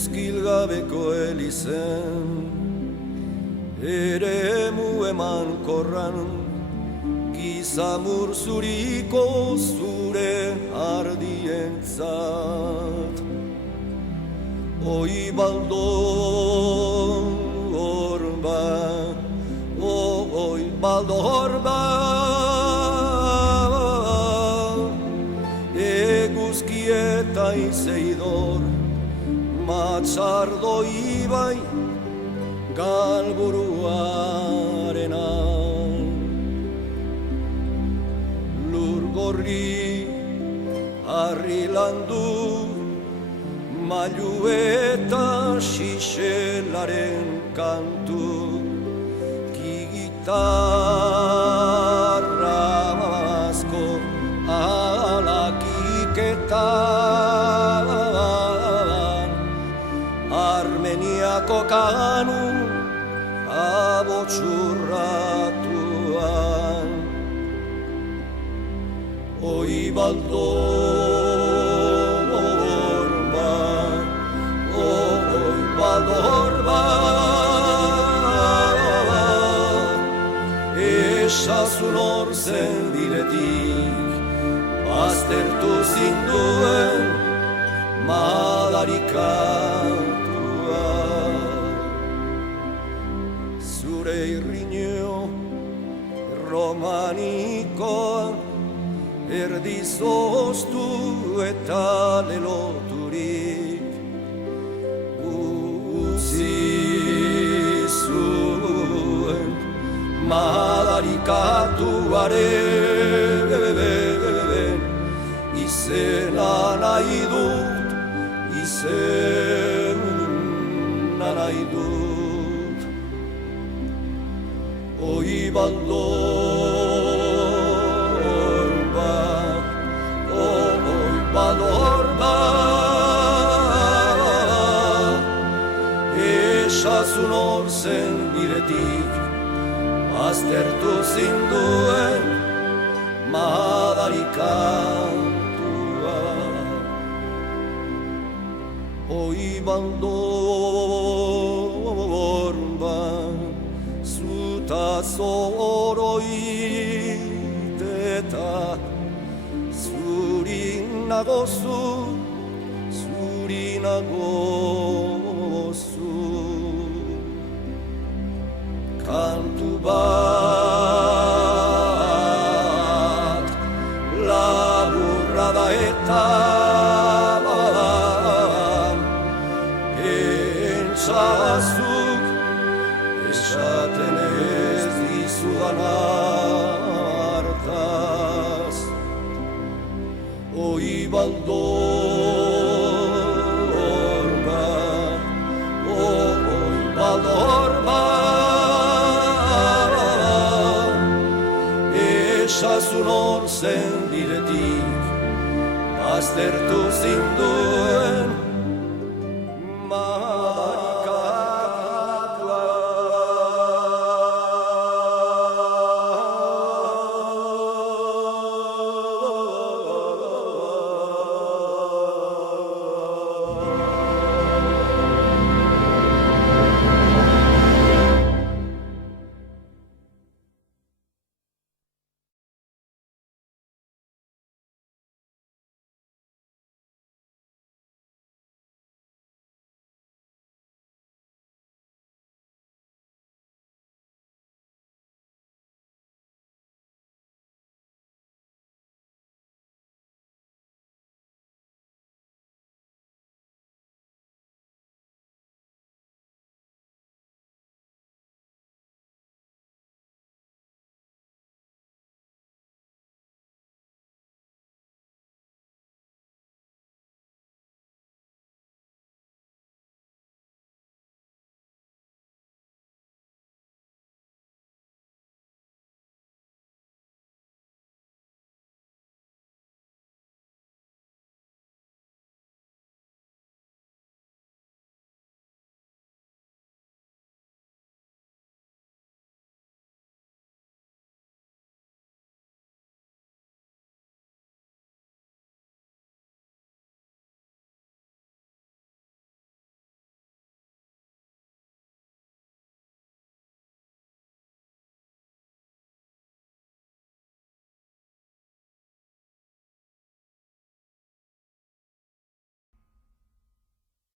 ezkilgabeko elizen, eremu eman korran, gizamur zuriko zure ardientzat. Oi baldor bat, oi baldor bat, eguzki eta izeidor, Matzardo ibai galburuarena. Lur gorri harri landu, mailu eta xixelaren kantu, gitarra asko alakiketan, Armeniako kanu abotxurratuan. Oi baldor bat, oi baldor bat, esazun hor zen diretik, baztertu zinduen madarikatua. Zure irriño romanikoa, erdizoztu eta leloturik, utzi zuen madarikatuaren izena nahi dut, izena nahi dut. Oi baldor bat, oi baldor bat, esazun hor zen biretik, baztertu zinduen madarikatua. Oi baldor bat, zuta zoroit eta zuri nagozu, zuri nagozu. Kantu bat laburra da eta entzazuk esaten ez dizudan hartaz. Oi baldor bat, oi baldor bat, esazun hor zen biretik, baztertu zinduen